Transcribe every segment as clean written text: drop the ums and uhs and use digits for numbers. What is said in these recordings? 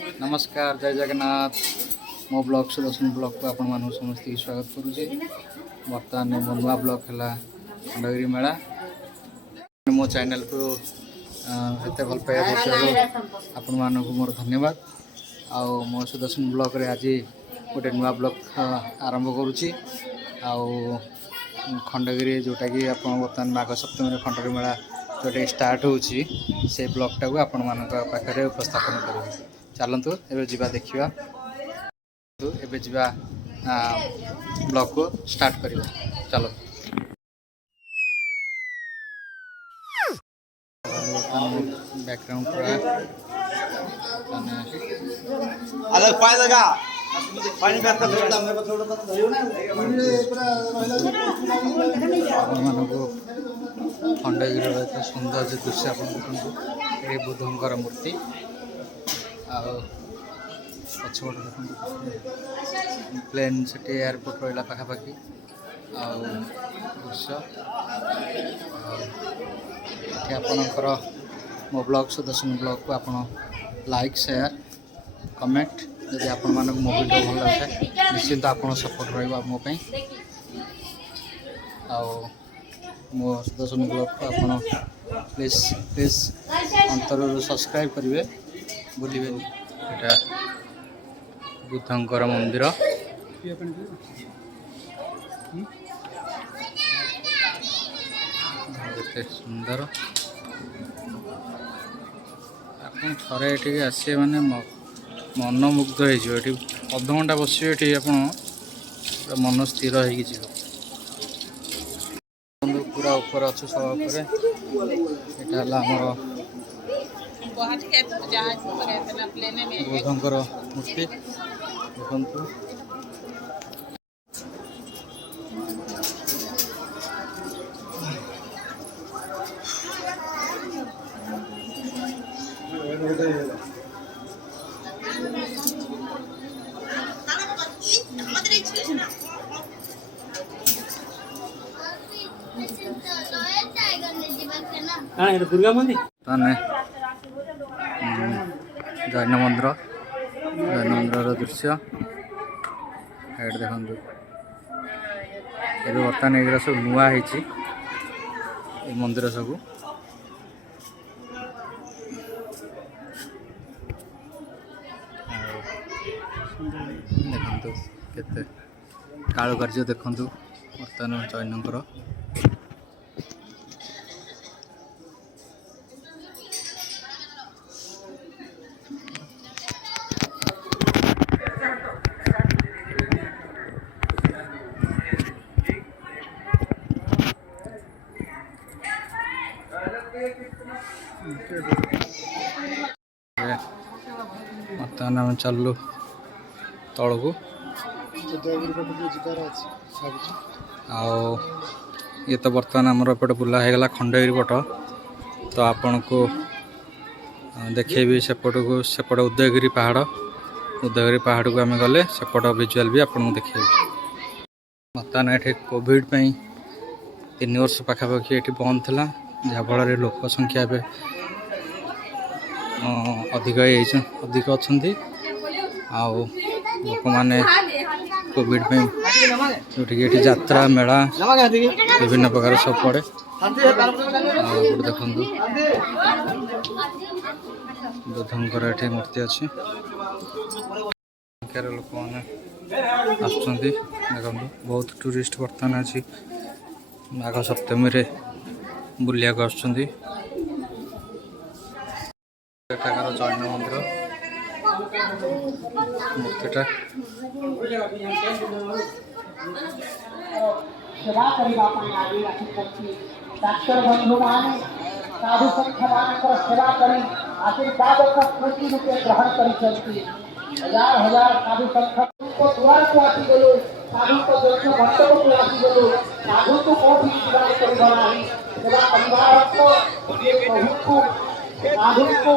नमस्कार जय जगन्नाथ मो ब्लॉग सुदर्शन ब्लॉग को आपण मानू समस्त की स्वागत करुचे। बर्तमान मो नुआ ब्लॉग है खंडगिरी मेला। मो चैनल को एत भल पाइबा आपण मानक मोर धन्यवाद। आउ मो सुदर्शन ब्लॉग रे आज गोटे नुआ ब्लॉग आरंभ करुच्ची। खंडगिरी जोटा कि आप बर्तमान माघ सप्तमी खंडगिरी मेला जोटा स्टार्ट होची से ब्लॉगटा को आपण मानक पाखरे उपस्थापन करें। चलतु एबे जीवा देखिबा एबे जीवा ब्लॉग को स्टार्ट करिबा। चलो बैकग्राउंड अलग फायदा का पानी का थोड़ा मेरे को थोड़ा धरियो ना मानको खंडगिरी एक सुंदर जो दृश्य आप देखते ये बुद्धंकर मूर्ति पछपट देखते प्लेन से एयरपोर्ट रहा पाखापाखि दृश्य आपणकर मो ब्लॉग सुदर्शन ब्लॉग को आप लाइक शेयर कमेंट जदि आपण मानक मो वीडियो भल लगे निश्चिंत आप सपोर्ट रहा मो मो सुदर्शन ब्लॉग को आप प्लीज प्लीज अंतर सब्सक्राइब करेंगे भूलिए। यहाँ बुद्धंकर मंदिर सुंदर आप थे ये आसे मैंने मनमुग्ध हो अध घंटा बस मन स्थिर हो पूरा ऊपर अच्छे सब बुद्धंकर मूर्ति देखु दुर्गा मंदिर जैन मंदिर दृश्य ये देखु ये बर्तमान ये सब नुआ मंदिर सब देखु केते कारुकार्य देखु बर्तमान जैनकर बर्तमान आम चलु तल को ये तो बर्तमान आमर एपटे बुला होगा खंडगिरी पट तो आपण को देखेबी सेपट को सेपट उदयगिरी पहाड़ को आम गले सेपट विजुआल भी आपको देखेबी। बर्तमान ये कोविड 3 वर्ष पाखापाखि ये बंद था जहाँफल लोक संख्या अधिक अच्छा लोक मैंने कोविड जो यात्रा मेला विभिन्न प्रकार सब पड़े देखु बुद्धंकर ये मूर्ति अच्छी लोक मैंने देखो बहुत टूरिस्ट बर्तमान अच्छी माघ सप्तमी रे बुलिया को आसुचंदी। जैन मंदिर मूर्तिटा डाक्टर बंधु माने साधु संत मानकर सेवा करी आशीर्वाद को स्मृति रूपे ग्रहण करी हजार हजार साधु संत को द्वार को आसी गलो साधु को दर्शन भक्त को आसी गलो साधु को कोठी जीवन करी बनाई सेवा परिवार को प्रभु को साधु को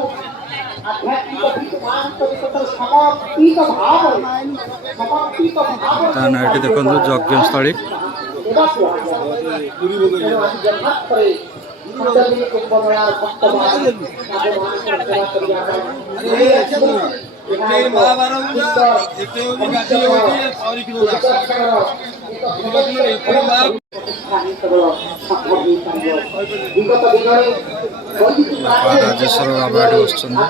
आध्यात्मिक अभिमान को समाप्ति का भाव देखो यज्ञस्थली ବାପା ରାଜେଶ୍ୱର ବାବା ଏଠି ବସୁଛନ୍ତି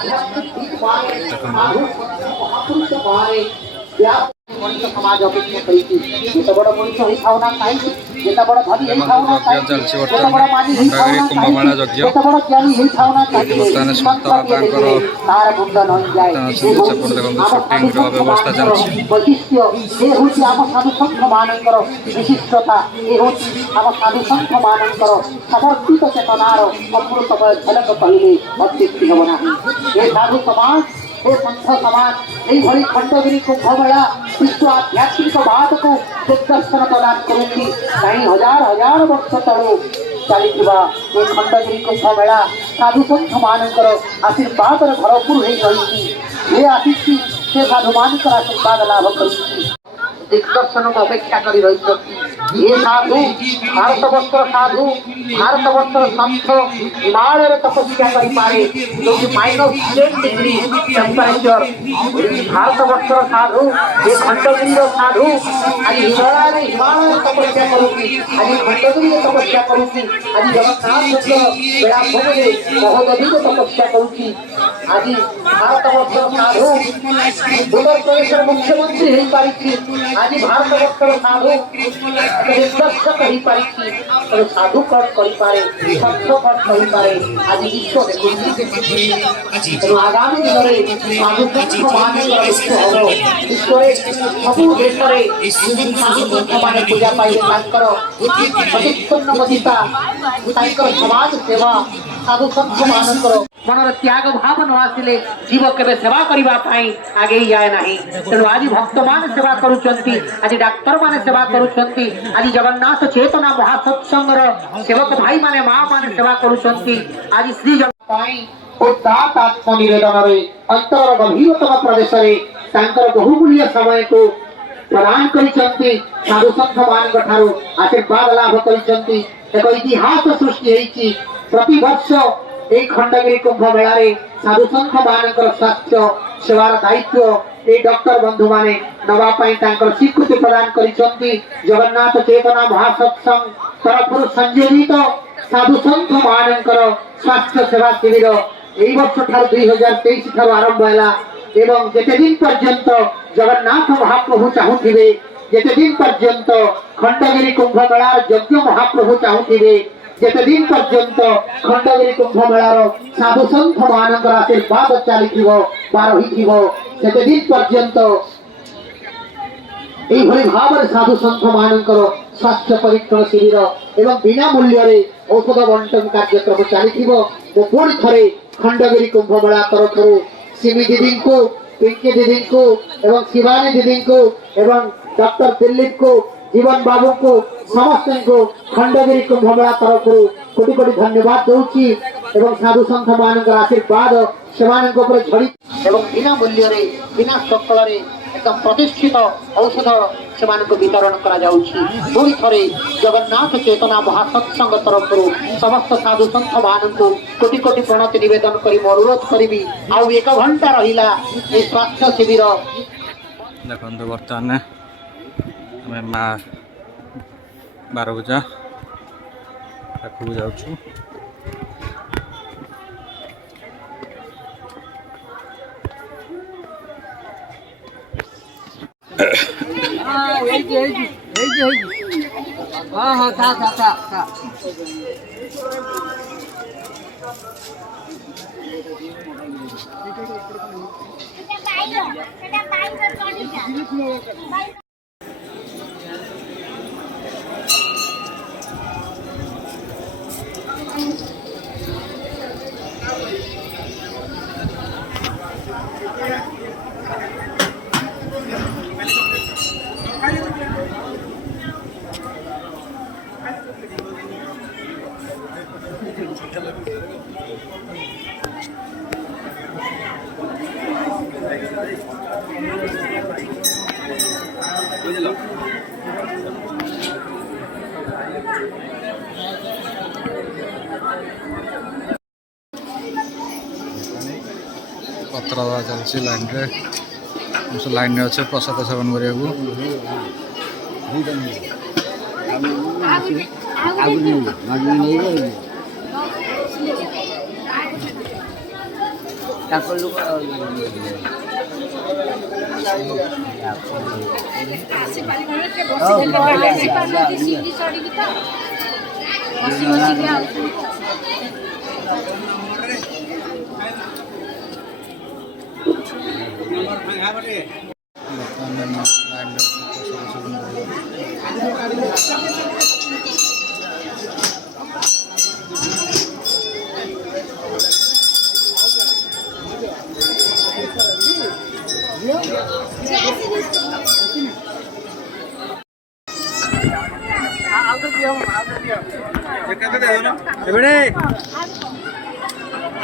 ସମାଜ ଅପେକ୍ଷା କରିଛି ଯେତେ ବଡ ମଣିଷ ହେଇଥାଉ ନା କାହିଁକି ଯେତେ ବଡ ଧନୀ ହେଇଥାଉ ନା କାହିଁକି ଯେତେ ବଡ ମାନି ହେଇଥାଉ ନା କାହିଁକି ଯେତେ ବଡ ଜ୍ଞାନୀ ହେଇଥାଉ ନା କାହିଁକି ତାର ମୁଣ୍ଡ ନଇଯାଏ ବୈଶିଷ୍ଟ୍ୟ ଏ ହେଉଛି ଆମ ସାଧୁସନ୍ଥ ମାନଙ୍କର ବିଶିଷ୍ଟତା ଏ ହେଉଛି ଆମ ସାଧୁସନ୍ଥ ମାନଙ୍କର ସମର୍ପିତ ଚେତନାର ଅମୃତମୟ ଝଲକ କହିଲେ ଅତ୍ୟୁକ୍ତି ହେବ ନାହିଁ ଏ ସାଧୁ ସମାଜ ଏ ସନ୍ଥ ସମାଜ এইভাবে খণ্ডগিরি কুম্ভমেলা বিশ্ব আধ্যাত্মিক বাদকু দিଗ୍ଦର୍ଶନ ପ୍ରଦାନ କରୁଛି କାହିଁ ହଜାର ହଜାର ବର୍ଷ ତଳୁ ଚାଲିଥିବା ଏ ଖଣ୍ଡଗିରି କୁମ୍ଭମେଳା ସାଧୁସନ୍ଥ ମାନଙ୍କର ଆଶୀର୍ବାଦର ଭରପୁର ହେଇ ରହିଛି ଯେ ଆସିଛି ସେ ସାଧୁମାନଙ୍କର ଆଶୀର୍ବାଦ ଲାଭ କରିଛି ଦିଗ୍ଦର୍ଶନକୁ ଅପେକ୍ଷା କରି ରହିଛନ୍ତି ये साधु भारतवर्षर साधु भारतवर्षर सन्थ हिमालय तपस्या करि पारे जो कि -10 डिग्री टेम्परेचर भारतवर्षर साधु ये खंडगिरी साधु आज हिमालय तपस्या करुची आज खंडगिरी तपस्या करुची आज जगन्नाथ बेलाभूमि महोदधि तपस्या करुची आज भारतवर्षर साधु उत्तर प्रदेश मुख्यमंत्री हो पारी आज भारतवर्षर साधु दिग्दर्शक हो पारी साधु कौन करें सत्य कौन करें आज विश्व देखो आगामी दिन में साधु संघ मान विश्व हम विश्व सबू देश में साधु संघ मान पूजा पाइबे प्रतिपन्न बदिता समाज सेवा साधु संघ मानकर मनर त्याग भाव न आसिले जीव केबे सेवा करबा पाई आगे जाए नहीं तेणु आज भक्त मान सेवा करूचंती आज डाक्टर माने सेवा करूचंती आज जगन्नाथ चेतना महासत्संगर सेवक भाई माने मां माने सेवा करूचंती आज श्री जगन्नाथ उदात आत्मनिवेदन रे अंतर गभीरतम प्रदेश रे तांकर बहुमूल्य समय को प्रदान करिचंती साधु संघ मानक ठारू आशीर्वाद लाभ करिचंती एक इतिहास सृष्टि हेची प्रति वर्ष এই খণ্ডগিরি কুম্ভ মেলারে সাধু সন্থ মানଙ୍କର স্বাস্থ্য সেবার দায়িত্ব এই ডক্টর বন্ধু মানে নবা পাই তাଙ୍କର স্বীকৃতি প্রদান করিছন্তি জগন্নাথ চেতনা মহাসৎসঙ্গ তরফରୁ সংযোজিত সাধু সন্থ মানଙ୍କର স্বাস্থ্য সেবা শিবির এই বর্ষ ঠাରୁ 2023 ଠାରୁ ଆରମ୍ଭ ହେଲା ଏବଂ ଯେତେ ଦିନ ପର୍ଯ୍ୟନ୍ତ ଜଗନ୍ନାଥ ମହାପ୍ରଭୁ ଚାହୁଁଥିବେ ଯେତେ ଦିନ ପର୍ଯ୍ୟନ୍ତ ଖଣ୍ଡଗିରି କୁମ୍ଭ ମେଳାର ଯଜ୍ଞ ମହାପ୍ରଭୁ ଚାହୁଁଥିବେ যেতে দিন পর্যন্ত খণ্ডগিরি কুম্ভ মেলার সাধু সন্থ মানଙ୍କର আশীর্বাদ চালিথিব বা রহিথিব সেতে দিন পর্যন্ত এইভাবে ভাবে সাধু সন্থ মানଙ୍କର স্বাস্থ্য পরীক্ষণ শিবির এবং বিনা মূল্যরে ঔষধ বন্টন কার্যক্রম চালিথিব ও পুଣି ଥରେ খণ্ডগিরি কুম্ভ মেলা তরফରୁ সিমি দিদিଙ୍କୁ পিঙ্কি দিদিଙ୍କୁ এবং শিবানী দিদিଙ୍କୁ এবং ডক্টর দিলীপଙ୍କୁ जीवन बाबू को समस्त को खंडगिरी कुंभ मेला तरफ कोटि कोटि धन्यवाद दूची एवं साधु संघ मान आशीर्वाद से झड़ी एवं बिना मूल्य रे बिना शुल्क एक प्रतिष्ठित औषध से वितरण पुणी थे जगन्नाथ चेतना महासत्संग तरफ समस्त साधु संघ मान कोटि कोटि प्रणति नवेदन कर अनुरोध करी आउ 1 घंटा रहा स्वास्थ्य शिविर देखते बर्तमान मैं माँ बारभुजा पाखक जाऊँ हाँ हाँ था ଦବା ଚାଲିଛି ଲାଇନ୍ରେ। ସବୁ ଲାଇନ୍ରେ ଅଛେ ପ୍ରସାଦ ସେବନ କରିବାକୁ।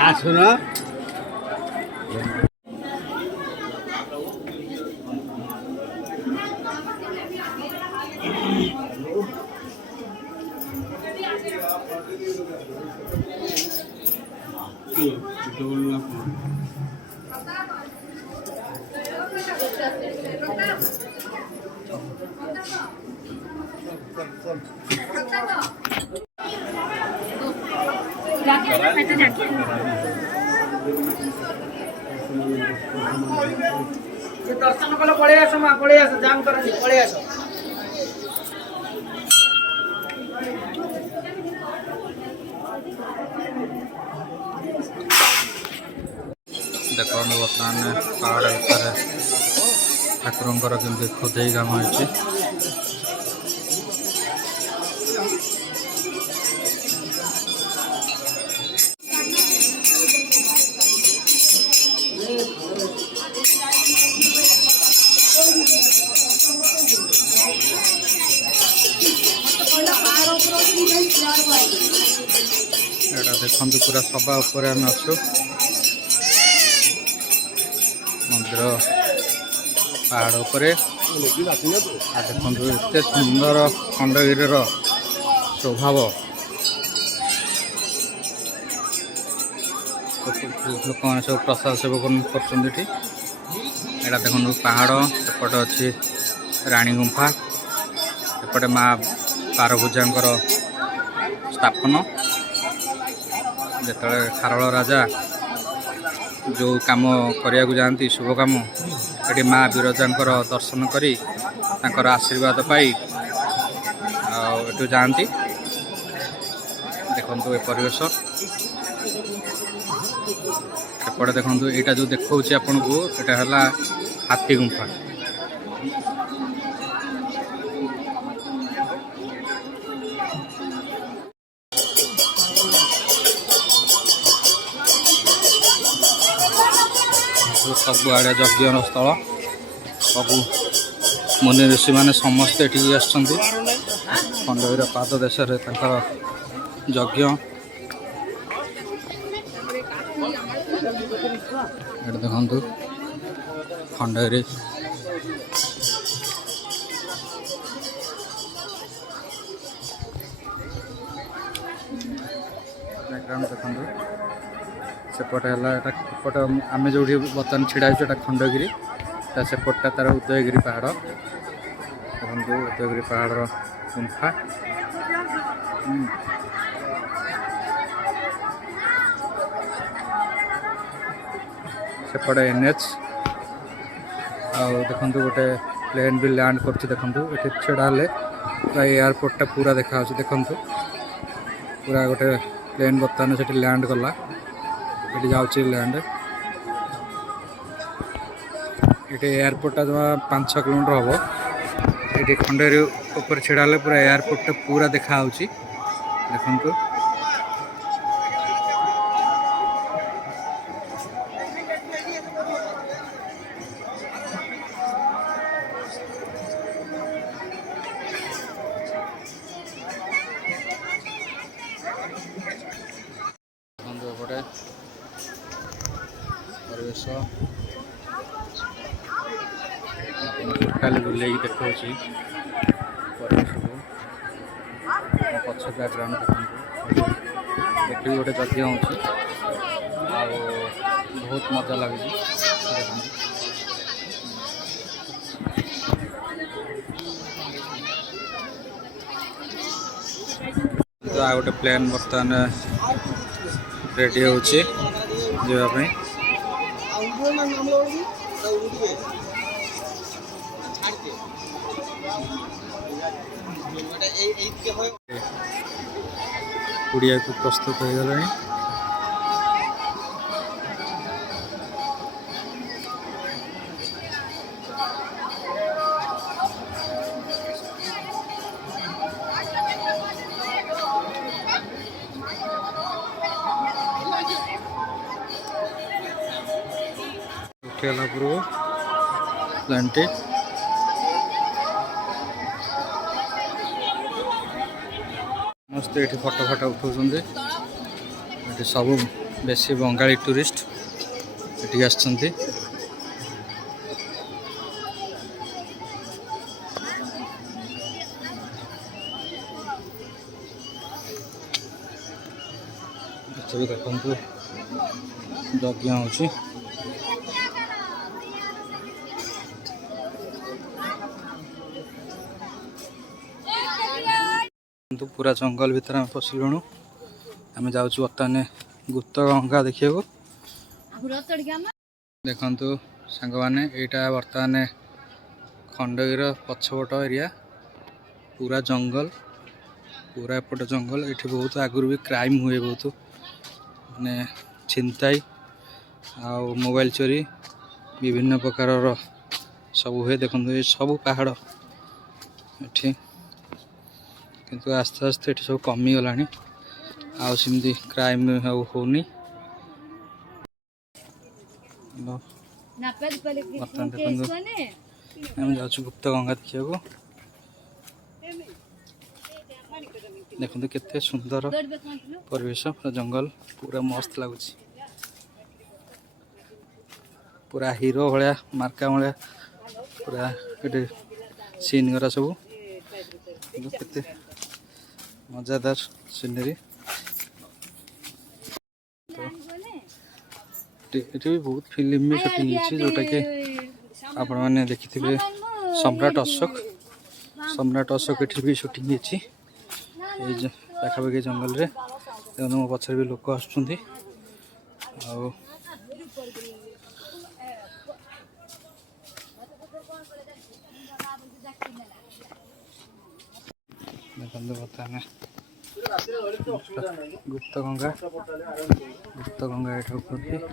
ଆସୁନ दर्शन कल पड़े आस माँ पड़े आस जाम कर पड़े आस देखो बर्तमान पहाड़ भितर ठाकुर केमती खोदेई काम होती देखु पूरा सभा उपर आम अच्छु मंदिर पहाड़ उपरे देखु एत सुंदर खंडगिर स्वभाव लोक मैंने सब प्रसाद सेवक कर देखु पहाड़ एपटे अच्छी राणी गुंफा एपटे माँ पारभुजा स्थापन जिते खारल राजा जो काम करने जाती शुभ कम ये माँ विरजा दर्शन करी आशीर्वाद पाई जाती देखु ये परिवेश एपटे देखु यहाँ जो देखा आपन को यहाँ है हाथी गुंफा सबुआड़े यज्ञ स्थल सबू मुनि ऋषि मैंने समस्ते ये खंडगिर पाद देश यज्ञ देखु खंडगिरी बैकग्राउंड देखु सेपटे है आम जो बर्तमान छिड़ा होता खंडगिरी सेपटा तार उदयगिरी पहाड़ देखो उदयगिरी पहाड़ गुंफा सेपटे NH देखु गोटे प्लेन भी लैंड कर देखु ये छड़ा एयरपोर्टा पूरा देखा देखु पूरा गोटे प्लेन बर्तमान से लैंड कला ये जाऊँगी लैंड ये एयरपोर्टा जमा 5-6 किलोमीटर हम ये खंडगिरी ऊपर छिड़ा पूरा एयरपोर्टा पूरा देखा देखु परिवेश टोटाली बुले देखा परिवेश को पक्ष बैकग्राउंड देखिए गोटे यज्ञ हो बहुत मजा लगे। आ गोटे प्लेन बर्तमान रेडी होची जीवा पे उड़िया को प्रस्तुत हो गलानी उठेला पूर्व प्लांटे मस्त ये फटो फटा उठाऊँ ये सब बेसी बंगाली टूरिस्ट ये आसछन्ति देखु यज्ञ होची तो पूरा जंगल भीतर आम पशिलुणु आम जाऊँ बर्तमान गुप्त गंगा देखा देखु सांग मैंने यहाँ बर्तमान खंडगिर पछपट एरिया पूरा जंगल पूरा एपट जंगल ये बहुत आगुरी भी क्राइम हुए बहुत माने छिनताई आ मोबाइल चोरी विभिन्न प्रकार सब हुए देखो ये सब पहाड़ ये किंतु आस्ते आस्ते ये सब कमी गलानी आमती क्राइम होनी बर्तमान देखो आम जाऊँ गुप्त गंगा देखा देखते केते सुंदर परिवेश पूरा जंगल पूरा मस्त लगुच पूरा हीरो भाया मार्का भाया पूरा ये सीन गरा सब केते मजादार सीनरी ये भी बहुत फिल्म भी शूटिंग होती जोटा कि आपण मैंने देखी थे सम्राट अशोक ये भी शूटिंग होती पाखापाखि जंगल रे मो पचर भी लोक आसुँच देखते बर्तमान गुप्त गंगा ये गुप्त गंगा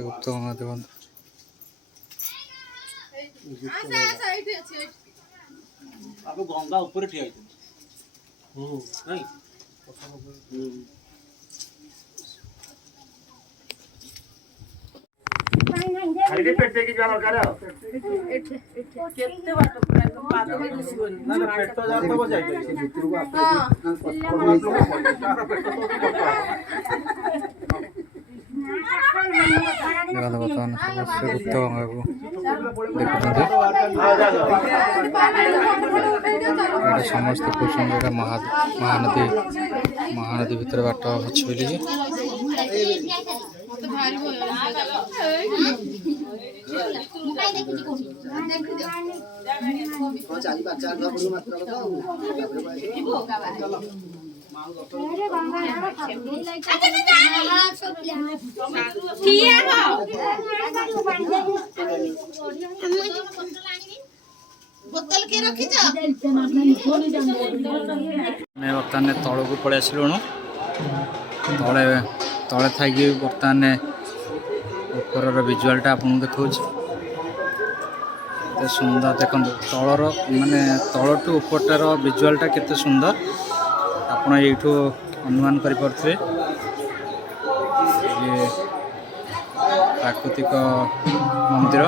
गुप्त गंगा देखो गंगा ऊपर ठिया खाली पेट देखी जा दरकार केते बाट पाद में दिसबोनी ना पेट तो जात हो जाय से भीतर को बर्तमान समस्त गुप्त गंगा को देखते समस्त कौन महानदी भितर बाट अच्छी बोली बर्तमान तल को पलि आसलुणु तले तले थी बर्तमान ऊपर विजुआलटा आपको देखा सुंदर देखो तलर माने तल टू ऊपरटार विजुआलटा केते सुंदर आपण यू अनुमान करें प्राकृतिक मंदिर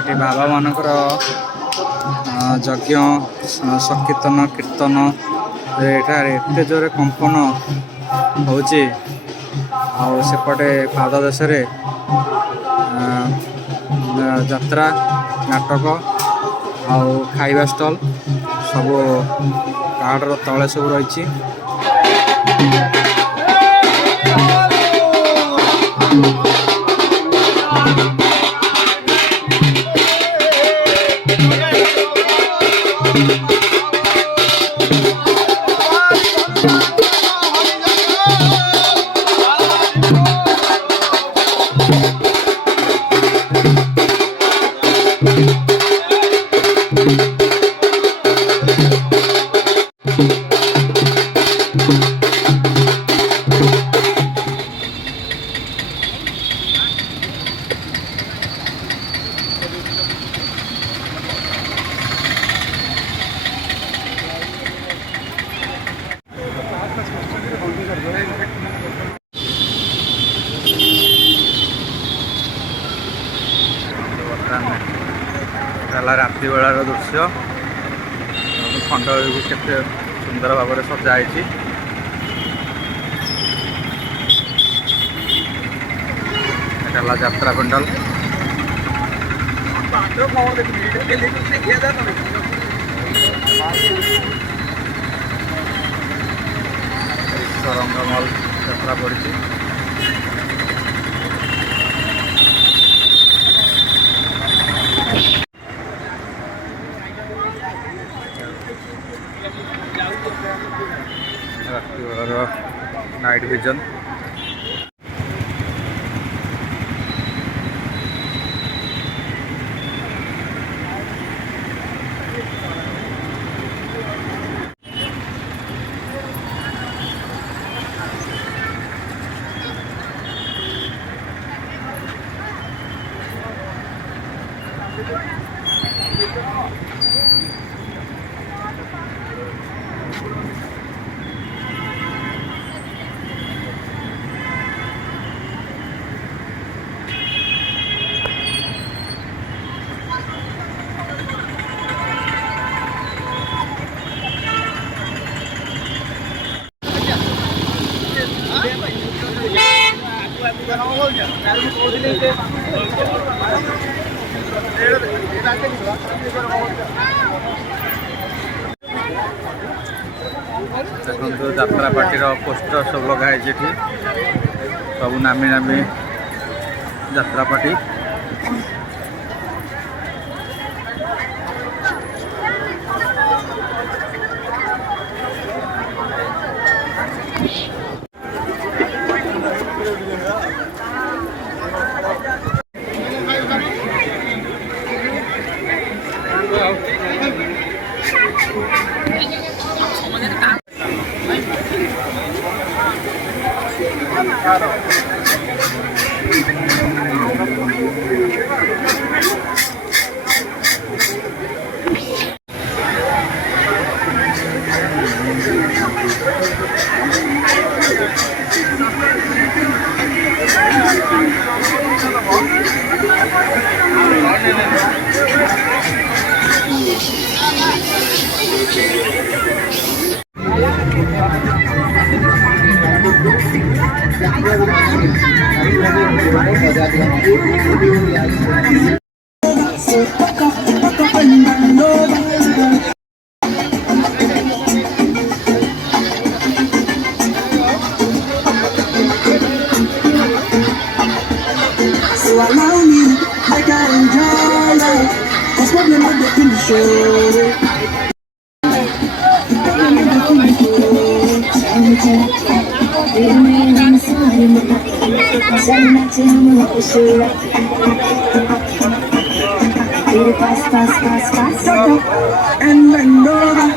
ये बाबा मानकर यज्ञ संकीर्तन कीर्तन एटे जोरे कंपन ହେଉଛି ଆଉ ସେପଟେ ପାଦ ଦେଶରେ ଯାତ୍ରା ନାଟକ ଆଉ ଖାଇବା ଷ୍ଟଲ୍ ସବୁ ପାହାଡ଼ର ତଳେ ସବୁ ରହିଛି। ହେଲା ରାତ୍ରି ବେଳାର ଦୃଶ୍ୟ। ଖଣ୍ଡଗିରିକୁ କେତେ ସୁନ୍ଦର ଭାବରେ ସଜା ହେଇଛି। ଏଟା ହେଲା ଯାତ୍ରା ପେଣ୍ଡାଲ। ରଙ୍ଗମହଲ ଯାତ୍ରା ପଡ଼ିଛି। ରାତି ବେଳର ନାଇଟ୍ ଭିଜନ୍। ଦେଖନ୍ତୁ ଯାତ୍ରା ପାର୍ଟିର ପୋଷ୍ଟର ସବୁ ଲଗା ହେଇଛି ଏଠି। ସବୁ ନାମୀ ନାମୀ ଯାତ୍ରା party. So allow me, make I enjoy life. Cause what you know they in the show. And then over,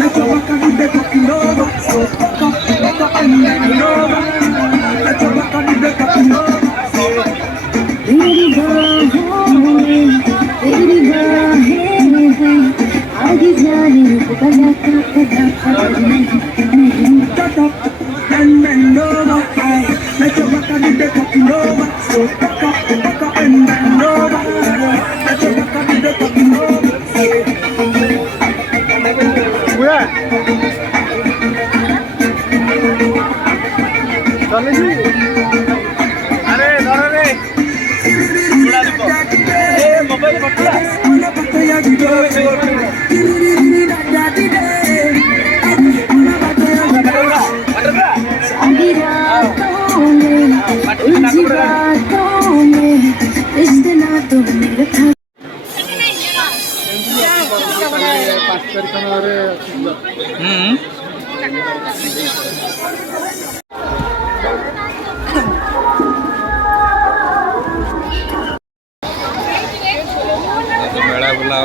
let your walk on the talking over. So fuck up, and then over, let your walk on the talking over. Baby आगे जाने को बना and then over, let your walk on the talking over. So fuck up, and then over, let your walk on the talking over. di do. सारी रातों में उलझी बातों में इतना तो मेरे था मेला बुला